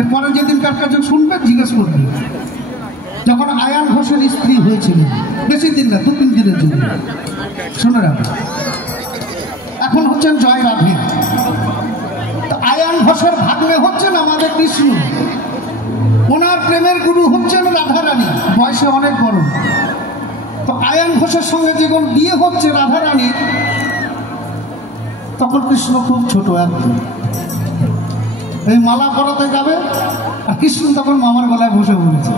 এরপরে যেদিনকার কাছে শুনবেন জিজ্ঞেস করবেন, যখন আয়ান ঘোষের স্ত্রী হয়েছিলেন, বেশি দিন না, 2-3 দিনের জন্য, শুনে রাখবেন। এখন হচ্ছেন জয় রাধে। তো আয়ান ঘোষের ভাগ্নে হচ্ছেন আমাদের কৃষ্ণ, ওনার প্রেমের গুরু হচ্ছেন রাধারানী, বয়সে অনেক বড়। তো আয়ান ঘোষের সঙ্গে যখন বিয়ে হচ্ছে রাধারানী, তখন কৃষ্ণ খুব ছোট, একদম এই মালা পরাতে যাবে, আর কৃষ্ণ তখন মামার গলায় বসে পড়েছে,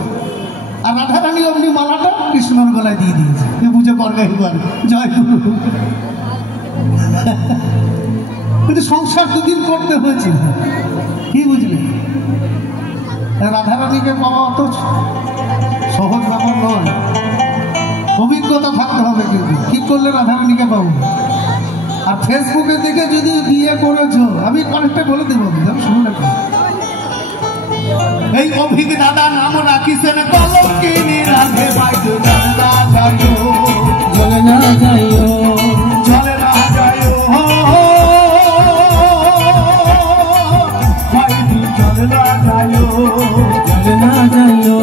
আর রাধারানী অমনি মালাটা কৃষ্ণর গলায় দিয়ে দিয়েছে। বুঝে পড়বে একবার, জয় গুরু। কিন্তু সংসার 2 দিন করতে হয়েছে, কি বুঝলে? রাধারানীকে পাওয়া অত সহজ ব্যাপার নয়, অভিজ্ঞতা থাকতে হবে। কিন্তু কি করলে রাধারানীকে পাবো? আর ফেসবুকে দেখে যদি বিয়ে করেছো, আমি অনেকটা বলে দেবো, শুনুন একটা। এই অভিজ্ঞ দাদা নাম রাখিছেন কলঙ্কিনী রাধে বাইতো, জলে না যাইও, জলে না যাইও, জলে না যাইও, বাইতো জলে না যাইও, জলে না যাইও,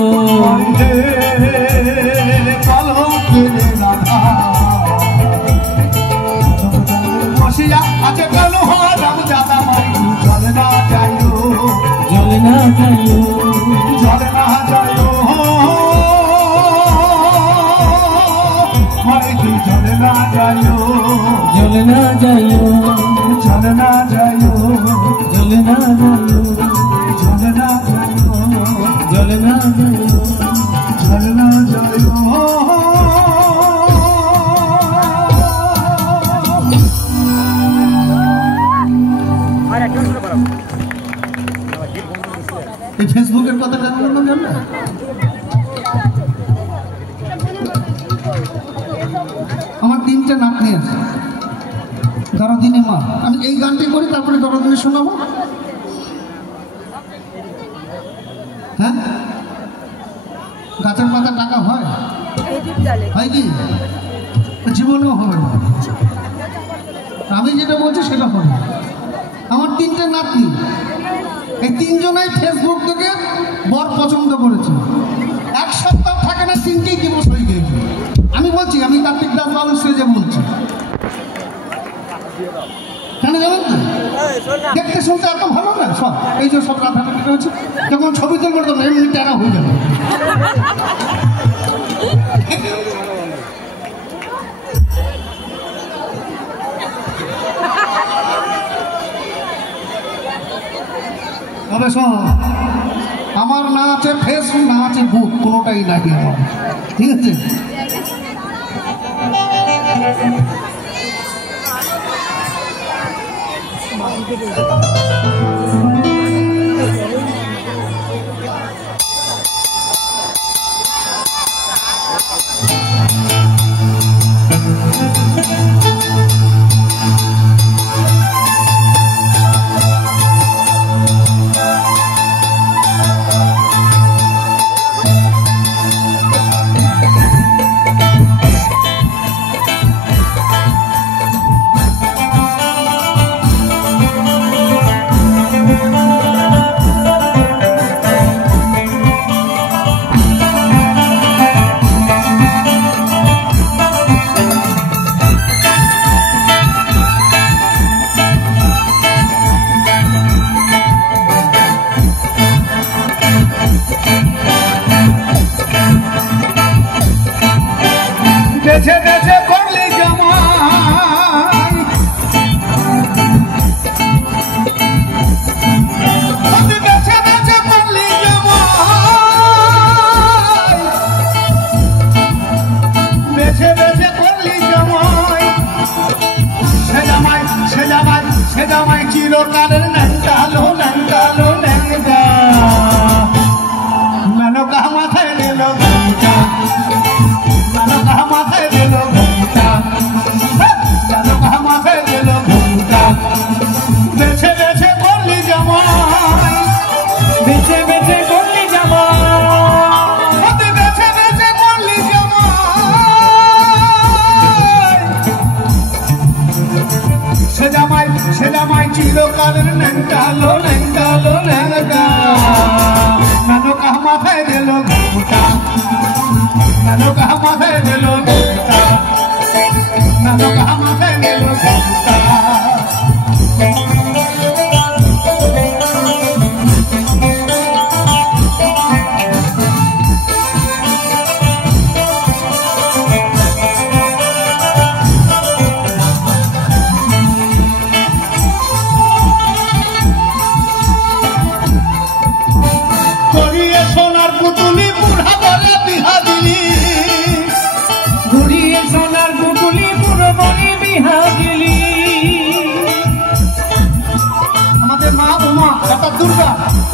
কলঙ্কিনী রাধা বসিয়া আছে কলহারাম দাদা বাইতো, জলে না যাইও, জলে না যাইও, জলে না যাইও, জলে না যাইও, জলে না যাইও, জলে না যাইও, জলে না যাইও, জলে না যাইও, জলে না যাইও, জলে না যাইও। এই ফেসবুকের কথাটা বললাম, জানো না? আমার 3টে নাতনি আছে, দরদিনী মা। আমি এই গানটি করি, তারপরে দরদিনী শোনাবো। হ্যাঁ, গাছের পাতা টাকা হয়, হয় কি? জীবনেও হবে না। আমি যেটা বলছি সেটা হবে। আমার 3টে নাতনি, এই 3 জনাই ফেসবুক থেকে বর পছন্দ করেছে। 1 সপ্তাহ থাকে না, 3টেই ডিভোর্স হয়ে গিয়েছে। আমি বলছি, আমি কার্তিক দাস বাবু স্টেজে বলছি। কেন জানেন তো? দেখতে শুনতে এত ভালো না সব। এই যে সব রাধারানি হচ্ছে, যখন ছবি তুলবো তো এমনি টানা হয়ে যাবে। তবে শোন, আমার না আছে ফেস, না আছে বুক, কোনোটাই নাকি আমার, ঠিক আছে?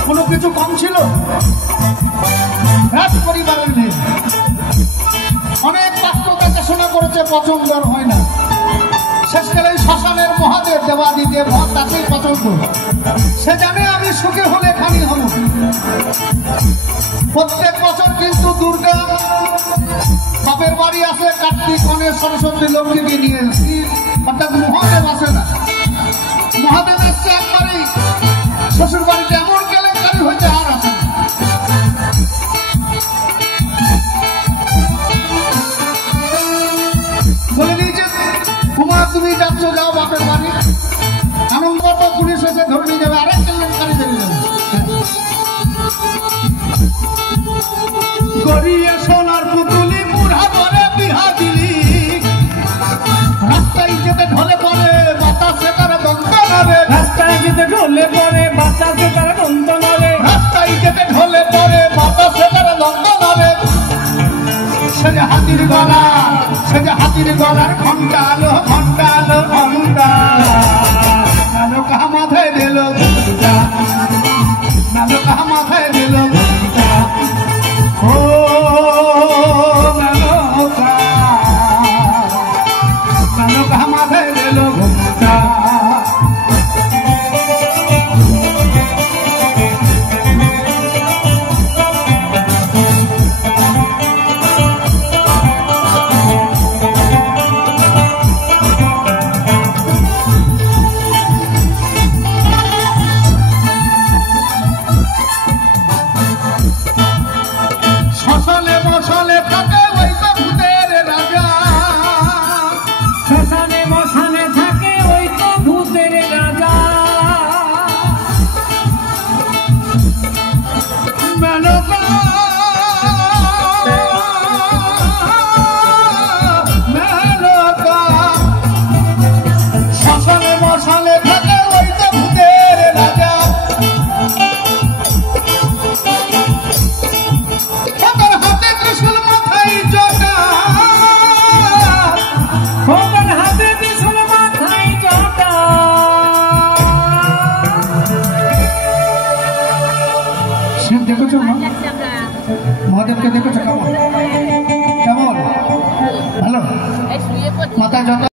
কোনো কিছু কম ছিল? রাজ পরিবারের মেয়ে অনেক পাত্র দেখাশোনা করেছে, পছন্দ হয় না। শেষকালে শ্মশানের মহাদেব দেবাদিদেব তাকেই পছন্দ। সে জানে আমি সুখে হলে খানি হব। প্রত্যেক বছর কিন্তু দুর্গা বাপের বাড়ি আসে, কার্তিক গণেশ সরস্বতী লক্ষ্মীকে নিয়ে এসেছি, অর্থাৎ মহাদেব আসে না। মহাদেব এসছে একবারই, শ্বশুর বাড়িতে এমন কেলেঙ্কারি হয়েছে আর আসে না। বলে দিয়েছে কুমার তুমি যাচ্ছ, যাও বাপের বাড়ি। আনন্দ পুলিশ এসে ধরে নিয়ে যাবে, আরেক কেলেঙ্কারি বেরিয়ে যাবে। গড়িয়ে সোনার পুতুলি বুড়া করে বিহা দিলি, রাস্তায় যেতে ঢলে পড়ে বাতাসে তার বন্ধনারে, রাস্তায় যেতে ঢলে পড়ে বাতাসে তার বন্ধনারে, রাস্তায় যেতে ঢলে পড়ে বাতাসে তার বন্ধনারে। সে যে হাতির গলা, সে যে হাতির গলার ঘন্টা আলো, ঘন্টা আলো, ঘন্টা নালো কাহা মাথায় দিল ঘন্টা, নালো কাহা মাথায় দিল ঘন্টা। ও নালো কাহা মাথায় দিল ঘন্টা। শ্মশানে মশালে থাকে ওই তো ভূতের রাজা, শ্মশানে মশানে থাকে ওই তো ভূতের রাজা। মেনকা মেনকা শ্মশানে মশালে থাকে ওই তো ভূতের রাজা। ওদের হাতে ত্রিশূল মাথায় জটা, ওদের হাতে ত্রিশূল মাথায় জটা। শিব দেখেছো মা? মহাদেবকে দেখেছো কেমন? কেমন ভালো? মাথায় জটা।